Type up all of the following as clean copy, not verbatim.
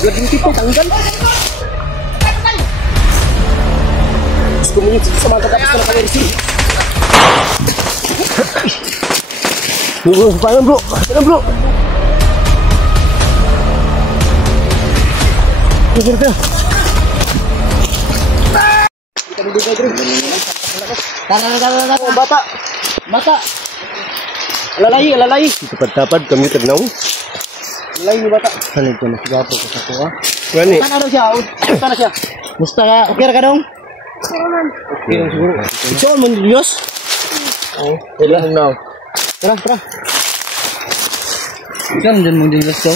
Gabinti po, tanggal. Gusto mo yun sa mga katapos na nakalersi. Paano bro? Paano bro? Tara. Bata. Alalay. Tapad kami tagnaw. Alalay ni bata. Sanay ko mas gapo ko sa kuha. Gani. Sana siya. Musta ka? Okay ka dong? Okay siguro. Ikaw mo Diyos. Oh, wala na. Tara. Ikaw mo din Diyos ko.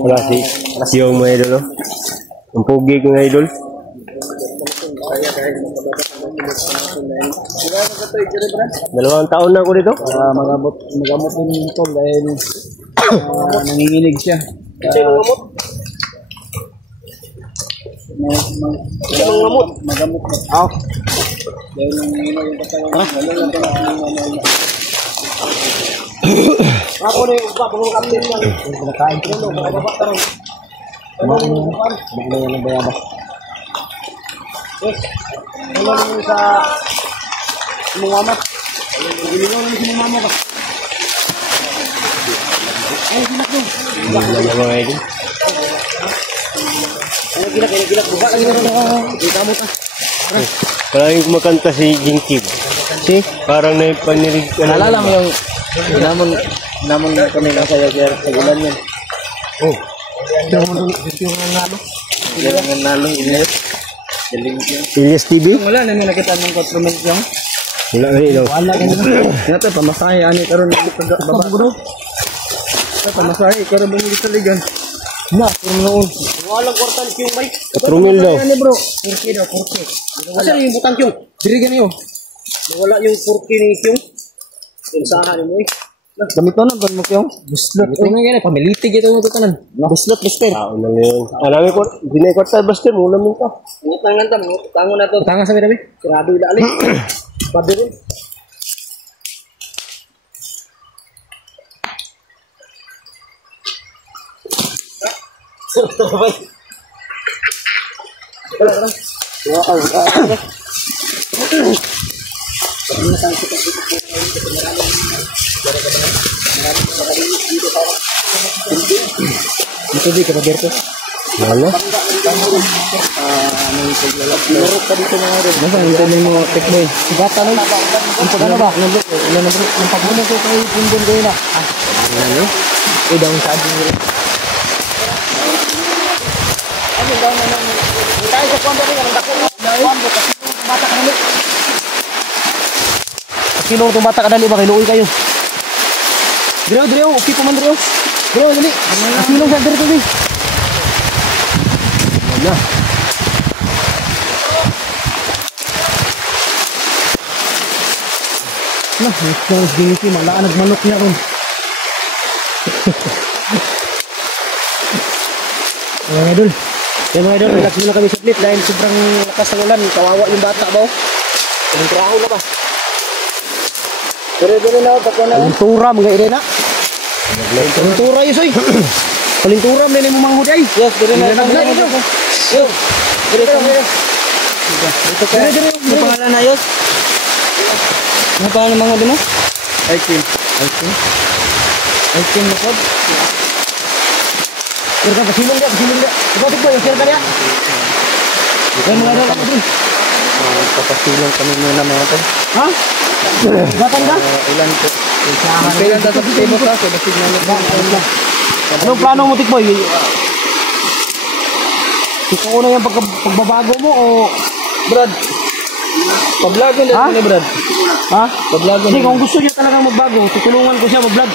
Wala si yung mga idol, no? Ang pugi ko nga idol. Dalawang taon na ako dito. Magamot po nito dahil nanginginig siya. Magamot na. Dahil nanginginig yung katawan. Ako na yung upa, pagod kami yan. Nakain ko no, nakababa ka rin. Bukla yan ang bayabas. Yes, wala naman sa sumumama. Gilingaw naman sumumama ka. Ay, ginak mo. Ginak mo ngayon. Ay, ginak. Buka lang yun na. Kita mo ka. Parang kumakanta si Jingkib. Si? Parang naipanirig ka na. Alala mo yung namon kami lang saya sa gulan yan. Oh. Yung nalo. Yung nalo. Ilyas TV? Wala na nakita ng 4 minutes yung. Wala na ito. Wala ka nito. Ito, pamasahe. Ano karon baba bro? Ito, pamasahe. Karon bumili sa ligan. Na, kung noon. Walang kwartal yung bike. 4,000 daw. Ano bro? 4K daw, 4K. Kasi yung butang yung. Dirigan niyo. Wala yung 4K ni yung. Yung sahan mo eh. Gamit mo na, gamit mo yung buslot. Ito nga yan, pamilitig ito mo ito nan. Buslot, buslot. Ano na yun? Alam ko, dinay kwartal buslot, mula mo ka. Tangan ta, tango na to. Tangan sa kami. Grabe yung dali. Pabi rin. Ito ba? Ito di ka Roberto. Wala. Lurok pa dito mga rin. Nasa hindi mo tekboy. Bata lang. Ang pagano ba? Ang pagano ko kay Pundon ko na. Ano? Daw sa adin rin. Ano daw na nang tayo sa kwanda rin ang dako. Kwanda kasi bata ka dali. Kilo tong bata ka dali ba kiluoy kayo? Dre, okay pa man dre. Bro, dali. Kilo sa dre to. Wala. Nah, ito ang diniti, malaan nagmanok niya ron. Mga idol, relax muna kami sa flip dahil sobrang lakas ng ulan. Kawawa yung bata ba? Ang traho na ba? Pero na, pagka na. Palintura, mga irena. Palintura yun, soy. Palintura, may na yung manghod ay. Yes, pero na. Yes, pero na. Ano pangalan na yun? Ano pangalan ng manghod mo? Aikim Makod. Pero ka, pasilong dia. Ikaw ba yung share ka niya? Ikaw mga daw ako din. Papasilong kami muna mga ito. Ha? Gatan ka? Ilan po. Kailan dapat table ka? Anong plano mo, Tikboy? Ikaw na yung pagbabago mo o... Brad, pablagan din mo ni Brad. Ha? Pablagan. Hindi, kung gusto niya talagang magbago, tutulungan ko siya mag-vlog.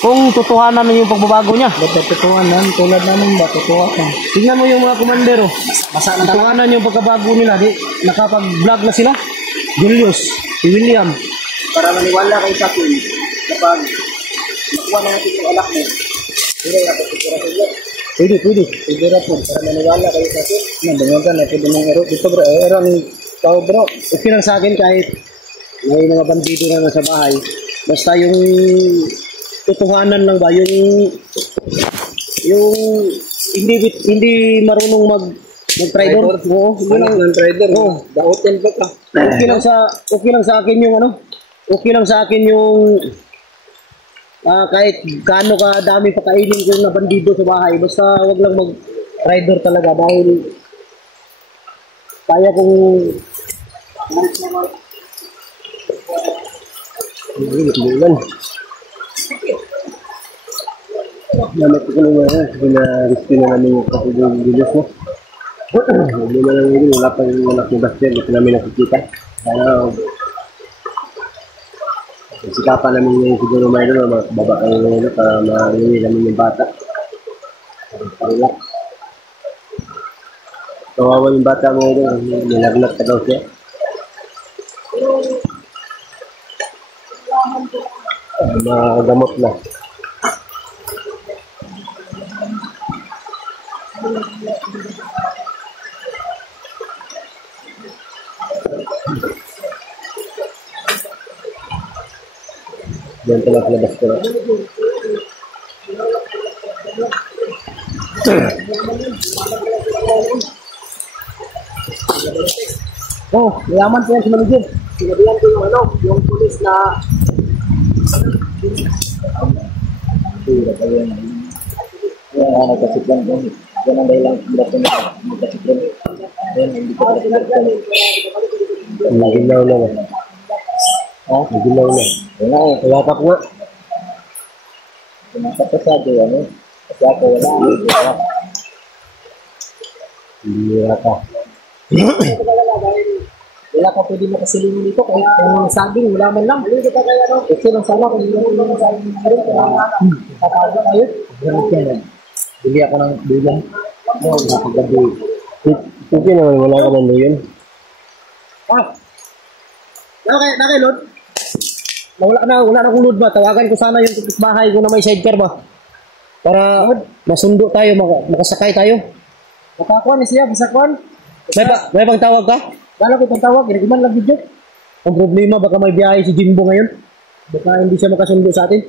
kung tutuhanan na yung pagbabago niya. Totohanan, tulad namin ba, totohanan. Tingnan mo yung mga komandero. Tutuhanan yung pagbabago nila. Di, nakapag-vlog na sila. Julius, si William. Para maniwala kayo sa akin, kapag makuha na natin yung anak mo, hindi na pagkikira sa iyo. Pwede. Pwede na po, para maniwala kayo sa akin. Nandangagan na, pwede mong ero. Dito bro, ero ang tao bro. Okay lang sa akin kahit may mga bandido na nasa bahay. Basta yung tutuhanan lang ba, yung hindi marunong mag-trader. Oo, yun ang trader. Oo. Daotin ba ka? Okay lang sa akin yung ano. Okay lang sa akin yung kahit gaano ka dami pakainin ko na bandido sa bahay, basta wag lang mag-trader talaga dahil kaya kong Bulan. Namit ko na nga, risky na namin yung kasi yung Julius mo. Hindi na lang yun, wala pa yung anak ng Bastian, hindi namin nakikita. Kaya, sikapan namin yung siguro may doon, baba kayo ngayon para maringi namin yung bata. Parang kawawa yung bata mo doon, nilagnat ka daw siya. Magamot na. Diyan pala labas ko. oh, yaman po yan si manager. Sinabihan ko yung pulis na nagkasip lang doon. Yan ang dahilan nagkasip lang. Hindi ko pala pinagkan. Nagilaw na. Nagilaw na. Wala ka po nga. Pinasapasado yan eh. Kasi ako wala. Hindi ka. Wala ka pwede makasilingin dito kahit kung saging, wala man lang. Kasi lang sana kung hindi mo saging rin, katago kayo. Ganit yan. Bili ako ng bilang. Oo, nakagabi. Okay naman, wala ka ng luyan. Nakilod? Wala na akong load ba? Tawagan ko sana yung bahay ko na may sidecar ba? Para masundo tayo, makasakay tayo. Makakuha ni siya, bisakwan. May pagtawag ka? Kala ko pagtawag, ginagaman lang video. Ang problema, baka may biyahe si Jimbo ngayon. Baka hindi siya makasundo sa atin.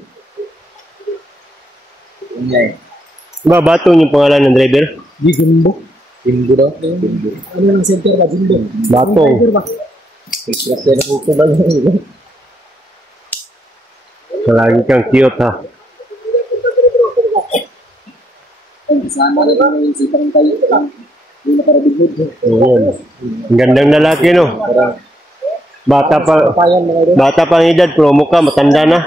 Ba, Batong yung pangalan ng driver? Di Jimbo. Jimbo daw? Jimbo. Ano yung center ba, Jimbo? Batong. Kasi na ko ba yun? Lagi kang cute ha. Sana na lang yung sipang tayo lang. Hindi na para bigod. Ayan. Ang gandang lalaki no. Bata pa ang edad, pero mukha matanda na.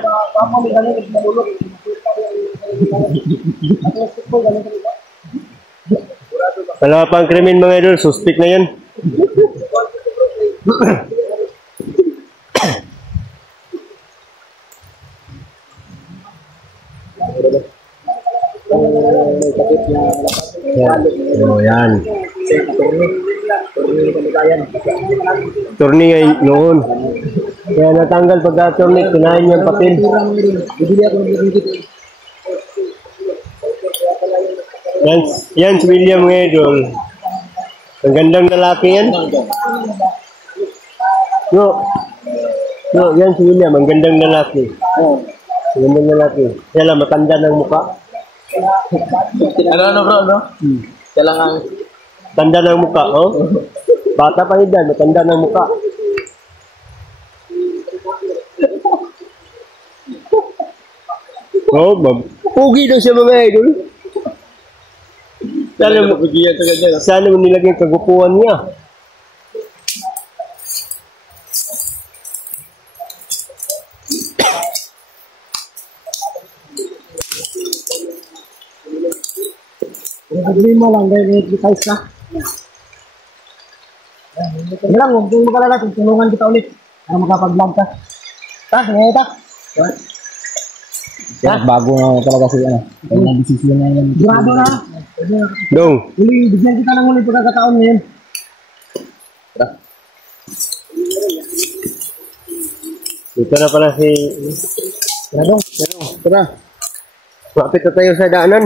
Wala pang krimen mga idol, suspect na yan. Yan. Turni ngayon noon. Kaya natanggal pagka-turni, kinain niyang papel. Yan si William Ngedol. Ang gandang lalaki yan. No, yan si William, ang gandang lalaki. Ang gandang lalaki. Kaya lang, matanda ng mukha. Ano bro, no? Kailangan Tanda ng mukha, oh. Bata pa yun dyan, matanda ng mukha. Oh, pugi daw siya mga idol. Sana mo nilagay kagupuan niya. problema lang dahil nag-advertise ka. Hindi lang, huwag mo kalala, tulungan kita ulit para makapag-vlog ka. Ta, ngayon ta. Bago na talaga sila. Nag-desisyon na yun. Sigurado na. Dong. Huli, bigyan kita ng huling pagkakataon ngayon. Dito na pala si... Dong. Tara. Lapit na tayo sa daanan.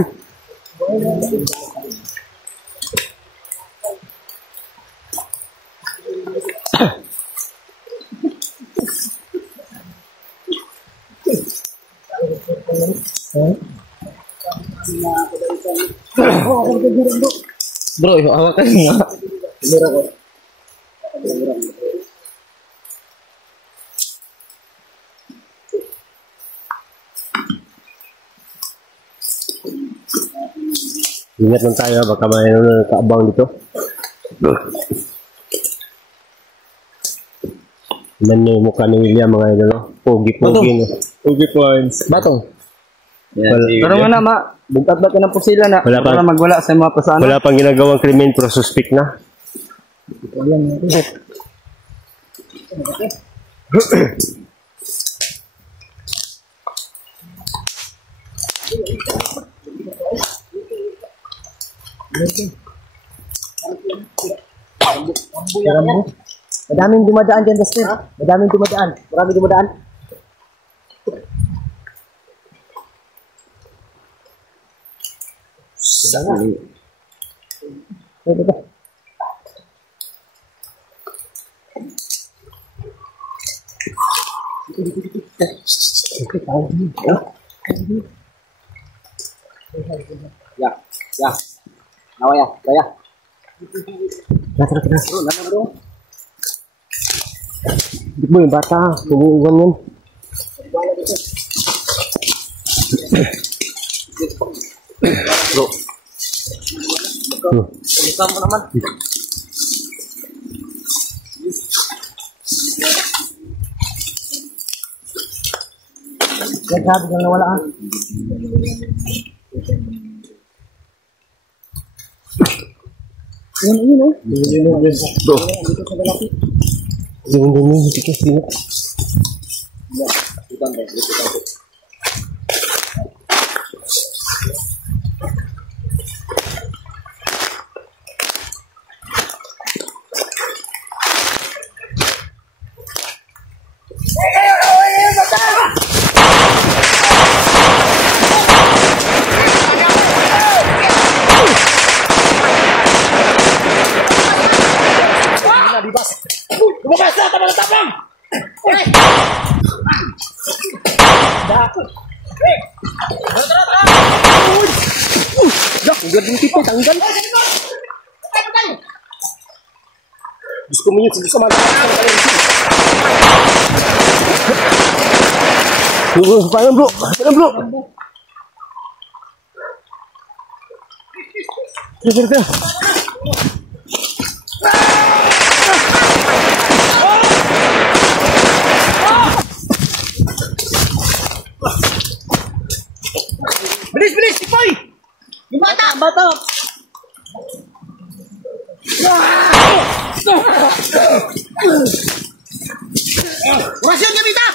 Bro, hawak ka nga. Ingat lang tayo, baka may kaabang dito. Naman yung mukha ni William, mga idol. Pogi-pogi. Pogi points. Batong. Wala- Pero nga na, ma. Bugtat ba ka ng pusila na? Wala pa. Para magwala sa mga pasano. Wala pang ginagawang krimen pero suspect na. Madaming dumadaan dyan, Dustin. Madaming dumadaan. Maraming dumadaan. Ya. Nawa ya. Di mo yung bata, humuugan yan. Tulisan mo naman. Yan, sabi kang nawala ah. Yun oh. Bro. Yung dumi, tikas din. Lumabas na! Tama na tapang! Ang ganda yung tipo, tanggal. Gusto mo yun, sige sa mga Parang bro. Tira. Bilis! Ipoy! Yung bata! Orasyon kami ta!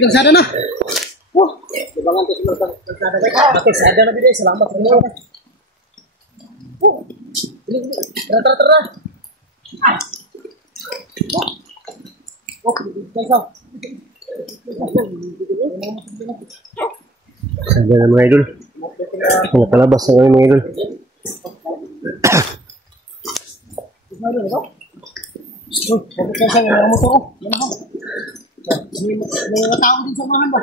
Kansada na! Ibangan to sa kansada. Kansada na bide, salamat sa inyo. Tara. Sada na mga idol. Nakalabas na kami mga idol. May mga tao din sa umahan ba?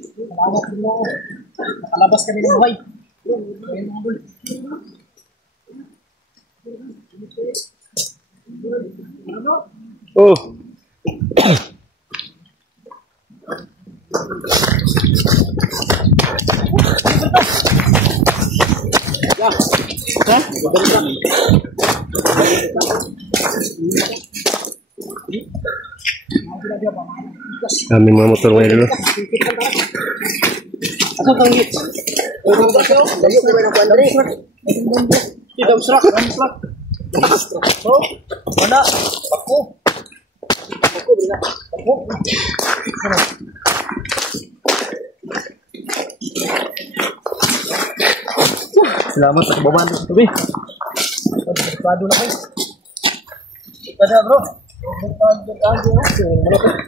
Salamat din ako. Nakalabas kami ng buhay. Oh! Aming mga motor ngayon. Asa kang hit? Layo ko ba ng kuandari? Dumpstruck. So, mana? Ako. Bila. Ako. Salamat sa kababahan sa tabi. Pado na kayo. Pada bro. Pado na.